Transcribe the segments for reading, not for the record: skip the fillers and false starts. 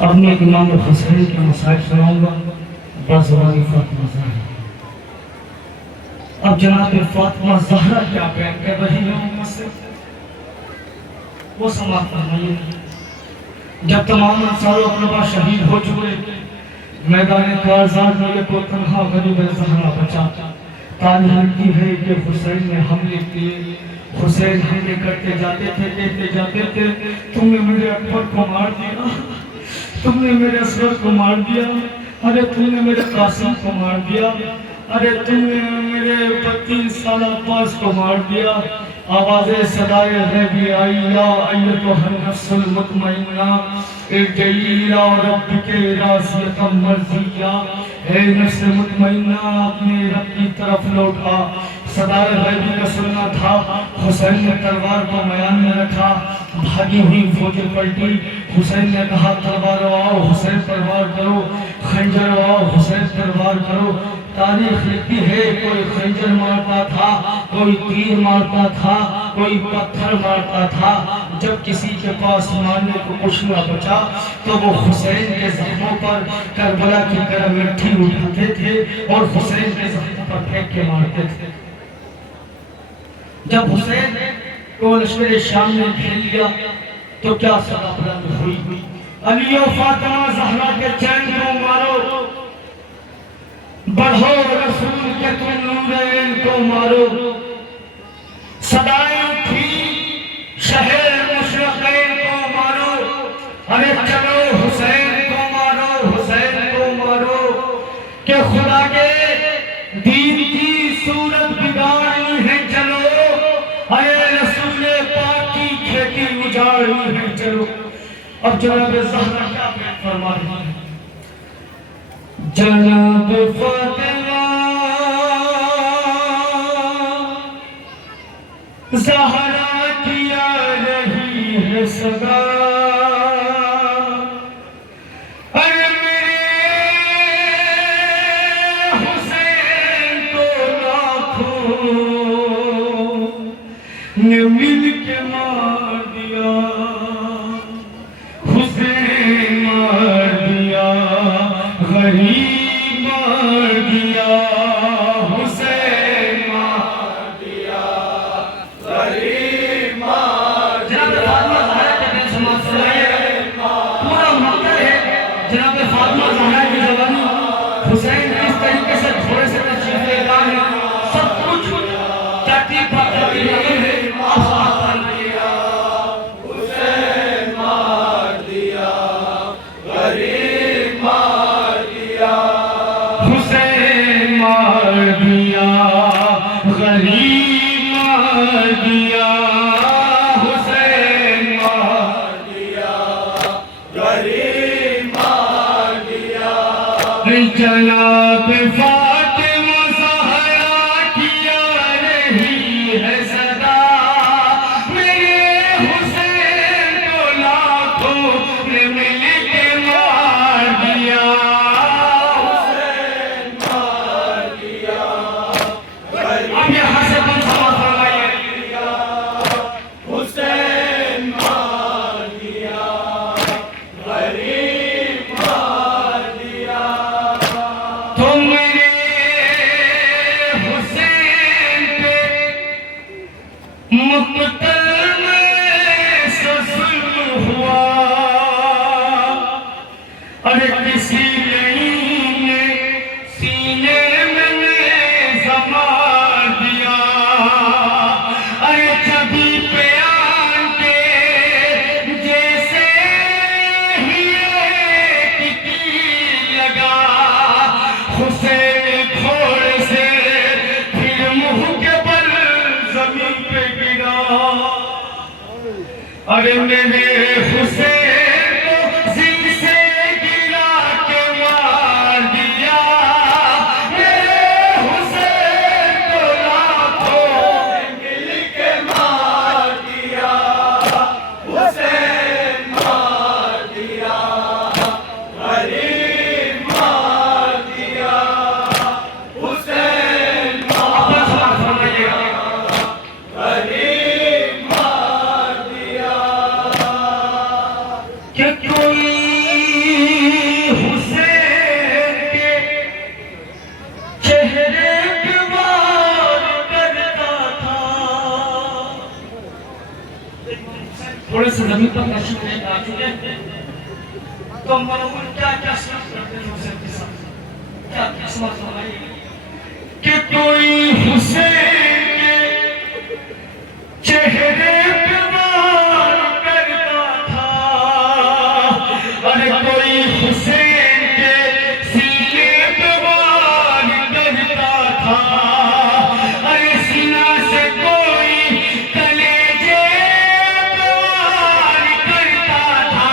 अपने इमाम हुसैन के मसाइल सुनाऊंगा। बाज़वानी फातिमा ज़हरा। अब जनाब फातिमा ज़हरा क्या बयान कर रही है उम्मत से, वो समाप्त फरमाइए। जब तमाम अंसार अक़रबा शहीद हो चुके, मैदान कारज़ात में ये को तन्हा गरीब ज़हरा बचा। तारीख़ लिखती है कि हुसैन ने हमले किए। हुसैन हमले करते जाते थे, कहते जाते थे, तुमने मेरे अकबर को मार दिया, तुमने मेरे असगर को मार दिया, अरे तुमने मेरे कासिम को मार दिया, अरे तुमने मेरे 32 साल अब्बास को मार दिया। आवाज़े सदाए गैबी आई, या अय्युहन नफ्सुल मुतमइन्ना इरजिई इला रब्बिके राज़ियतम मर्ज़िया। हे नफ्स मुतमइन्ना, अपने रब की तरफ लौटा। सदाए गैबी का सुनना था। हुसैन ने तलवार को मयान में रखा, भागी हुई फौजें पलटी। हुसैन ने कहा तलवार आओ, हुसैन तलवार करो, खंजर आओ, हुसैन तलवार करो। तारीख लिखती है कोई खंजर मारता था, कोई तीर मारता था, कोई पत्थर मारता था। जब किसी के पास मारने को कुछ न बचा तो वो हुसैन के जख्मों पर करबला की तरह मिट्टी उठाते थे और हुसैन के जख्मों पर फेंक के मारते थे। जब हुसैन को लश्कर शाम ने घेर लिया तो क्या सदा बुलंद हुई, अली और फातिमा ज़हरा के चैन को मारो, बढ़ो रसूल के तुम नूरैन को मारो। सदाएं उठी शहर मुशरक़ैन को मारो, अरे चलो हुसैन को मारो, हुसैन को मारो। के खुदा के दीन की सूरत बिगाड़नी है चलो, अरे रसूल पाक की खेती उजाड़नी है चलो। अब जनाब ज़हरा क्या फरमा रही है, जनाब फातिमा ज़हरा किया रही है सदा, अरे मेरे हुसैन को लाखों ने मिल के मार दिया, हुसैन मार दिया, गरीब मार दिया, हुसैन मार दिया, गरीब मार दिया। जनाब फातिमा ज़हरा के दिल समाज सुनाइए, पूरा मक्का है जनाब फातिमा ज़हरा की जवानी। हुसैन किस तरीके से थोड़े से तशरीफ ले गए हैं, सब कुछ तरतीब पर तरतीब है। हुसैन मार दिया, गरीब मार दिया, हुसैन मार दिया, गरीब मार दिया, हुसैन मार दिया, गरीब मार दिया। जनाब फातिमा ज़हरा किया रही है सदा, मेरे हुसैन को लाखों ने मिल के मार दिया, हुसैन मार दिया, अब यहाँ से तुम समाज फरमाइए। हुसैन मार दिया, गरीब मार दिया। तुम मेरे हुसैन पे मुक़त्तल में से ज़ुल्म हुआ, अरे किसी ने सीने में नेज़ा मार दिया, अरे जबी पे आके जैसे ही एक तीर लगा, हुसैन घोड़े से फिर मुंह के बल जमीन पे गिरा, अरे मेरे हुसैन को जिन से गिरा के मार दिया, मेरे हुसैन को लाखों मिल के मार दिया, हुसैन मार दिया, गरीब मार दिया, हुसैन अपना सवाल फरमाइए। गरीब मार दिया। कि कोई मोहब्बत नशीब नहीं आ चुके तो मनोमन क्या क्या सलूक करते थे हुसैन के साथ, क्या किस्मत हमारी कि कोई हुसैन के चेहरे पे वार करता था, अरे कोई हुसैन के सीने पे वार करता था, अरे सीना से कोई कलेजे पे वार करता था,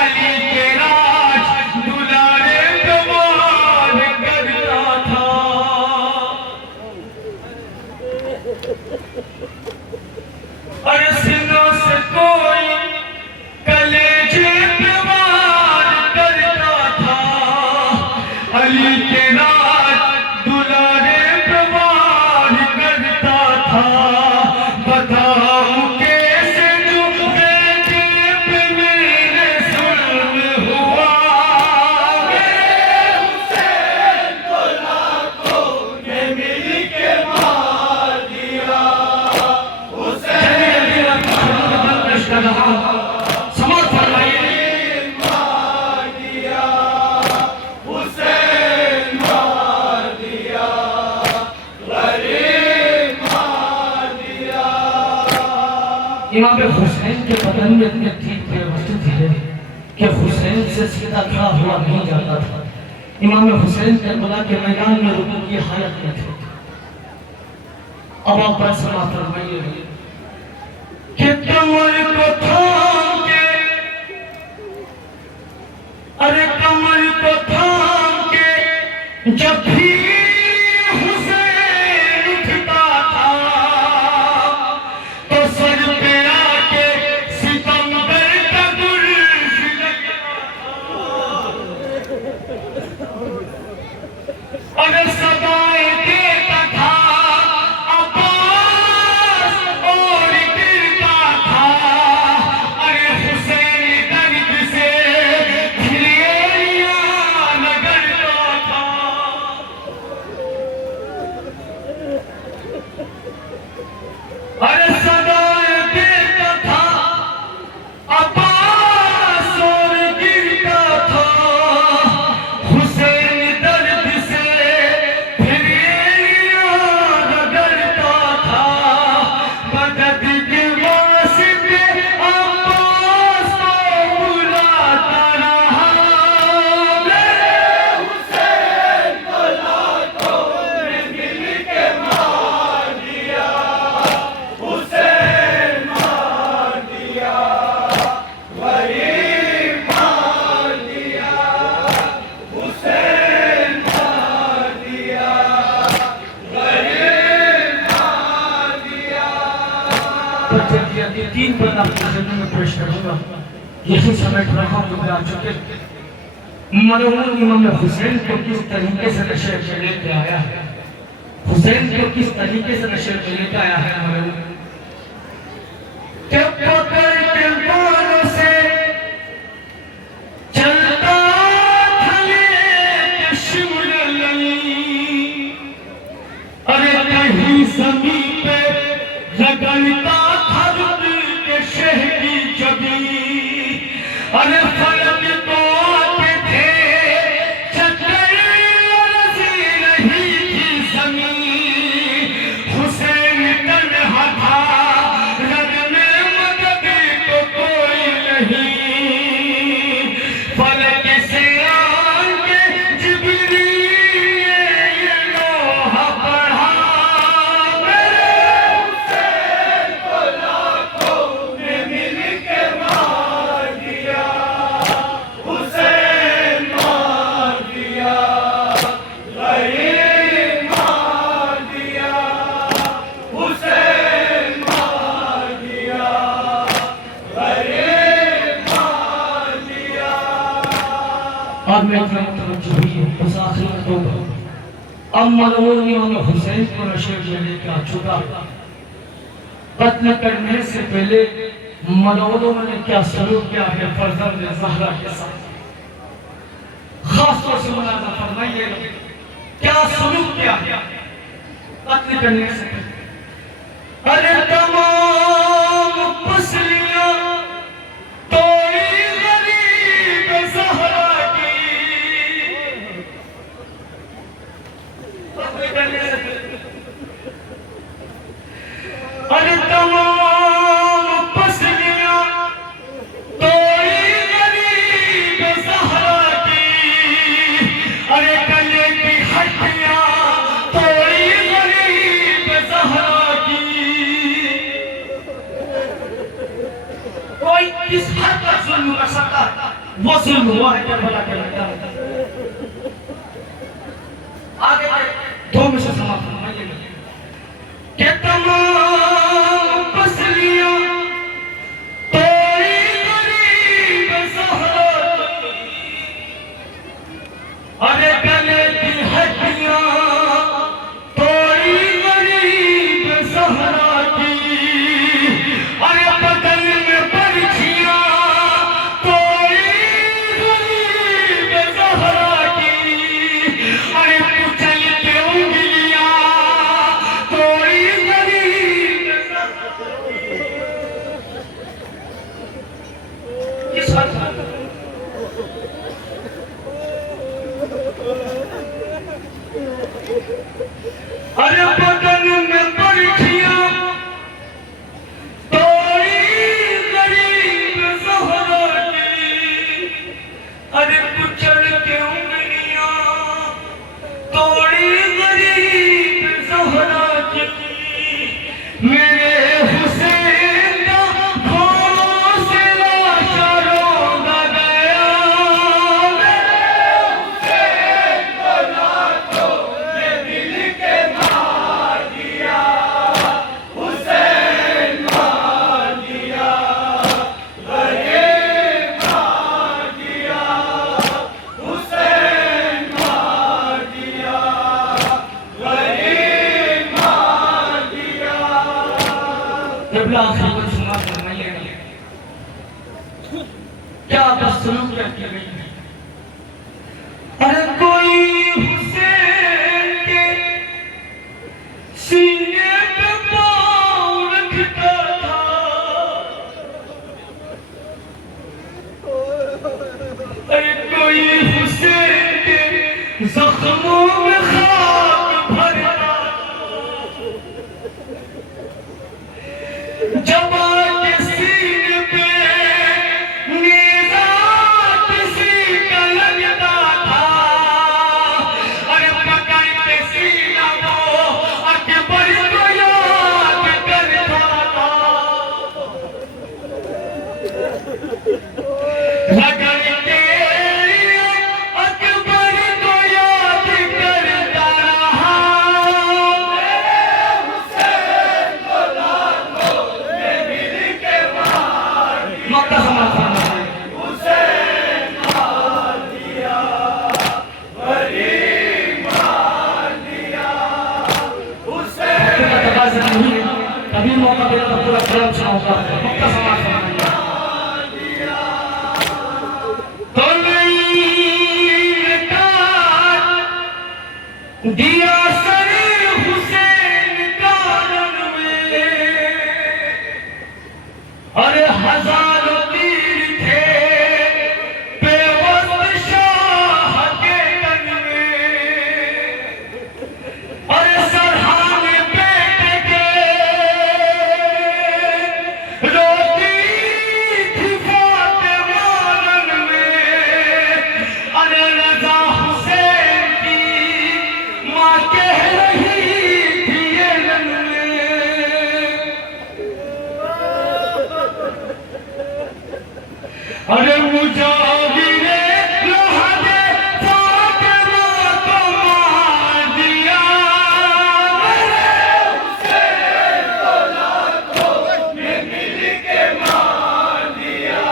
अली के राज दुलारे पे वार करता था। अरे सीना से कोई कलेजे पे वार करता था, अली के राज दुलारे पे वार करता था। बताऊं कैसे जो बेटे पे मेरे जुल्म हुआ, मेरे हुसैन को लाखों ने मिल के मार दिया। समाज फरमाइए मार दिया, हुसैन मार दिया, गरीब मार दिया। इमाम हुसैन के बदन में इतने तीर व्यवस्थित है कि हुसैन से सीधा खड़ा हुआ नहीं जाता था। इमाम हुसैन करबला के मैदान में रुकू की हालत में थे। अब आप पर समाज फरमाइए कि कमर को थाम के, अरे कमर को थाम के जब भी हुसैन उठता था तो सर पे आके सितंबर का गुर्ज लगता था। अरे सदाएं देता था अब्बास और गिरता था, अरे हुसैन दर्द से फिरेलियां लगता था। अरे सदाएं देता था अब्बास और गिरता था, हुसैन दर्द से फिरेलियां लगता था। मदद के वास्ते अब्बास को बुलाता रहा, मेरे हुसैन को लाखों ने मिल के मार दिया। हुसैन मार दिया, गरीब मार दिया। हुसैन मार दिया, गरीब मार दिया। तीन बार आपके जन्म में पेश करूंगा, यही समय रहा तो आ चुके। मरहूम इमाम हुसैन को किस तरीके से नशे में लेके आया है, हुसैन को किस तरीके से नशे में लेके आया है मरहूम के पकड़ के बालों से चलता था लेके शिवरली, अरे कहीं जमीन पे रगड़ता था रुद के शह की जबी, अरे फलक तो आते थे चक्कर रसी रही थी जमीन, हुसैन तन्हा था रग में मदद तो कोई नहीं, फलक से आके जिब्रील ने ये लोहा पढ़ा, मेरे हुसैन को लाखों ने मिल के मार दिया। हुसैन मार दिया, गरीब मार दिया। हुसैन मार दिया, गरीब मार दिया। अब मैं अपना तवज्जो हुई बस आखिरी में तो अब मरहूम इमाम हुसैन को नशे में लेके आ चुका। कत्ल करने से पहले मरहूम ने क्या सलूक किया है फर्जंद ज़हरा के साथ, खास तौर से मुलाज़ा फरमाइए क्या सलूक किया है कत्ल करने से पहले। अरे तमाम पसलियां वो जुल्म हुआ है करबला के मैदान में। आगे दो में से समाप्त फरमाइए कि तमाम पसलियां तोड़ी गरीब ज़हरा की, अरे गले की हड्डियां तोड़ी गरीब ज़हरा की, अरे बदन में बर्छियां तोड़ी गरीब ज़हरा की, अरे कुचल के उंगलियां तोड़ी गरीब ज़हरा की। किस हद तक अरे बदन में बर्छियां तोड़ी गरीब ज़हरा की, अरे कुचल के उंगलियां तोड़ी गरीब ज़हरा की। मेरे हुसैन का हौसला शर्मंदा गया, क्या बसलूक की गई है। अरे कोई हुसैन के सीने पे पाँव रखता था, अरे कोई हुसैन के जख्मों में खाक भरता, जब आके सीने पे नेज़ा किसी का लगता था, अरे पकड़ के सीना वो अकबर को याद करता था, रगड़ के अकबर को याद करता रहा। मक्का समाप्त कभी मौका मिला तो पूरा कलम सुनाऊंगा। मक्का समाप्त तो दिया सर हुसैन का रंग में, अरे हजारों तीर थे बेवक्त शाह के तन में, अरे सरहाने बेटे के रोती थी फातिमा रंग में, अरे रज़ा हुसैन की माँ कह रही थी ये रंग में, अरे मुजाहिरे लहदे फातिमा को मार दिया, मेरे हुसैन को लाखों में मिल के मार दिया,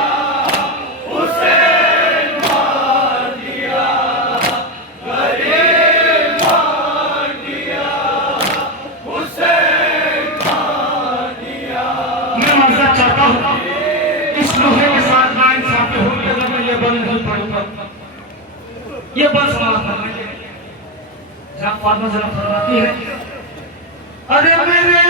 हुसैन मार दिया, गरीब मार दिया, हुसैन मार दिया। मैं मज़ा चाहता हूँ इस लोहे के साथ नाइंसाफी होगी अगर मैं ये बंद नहीं पढ़ूंगा, ये बंद समाप्त करना है। जहाँ फातिमा जरा फरमाती है, अरे मेरे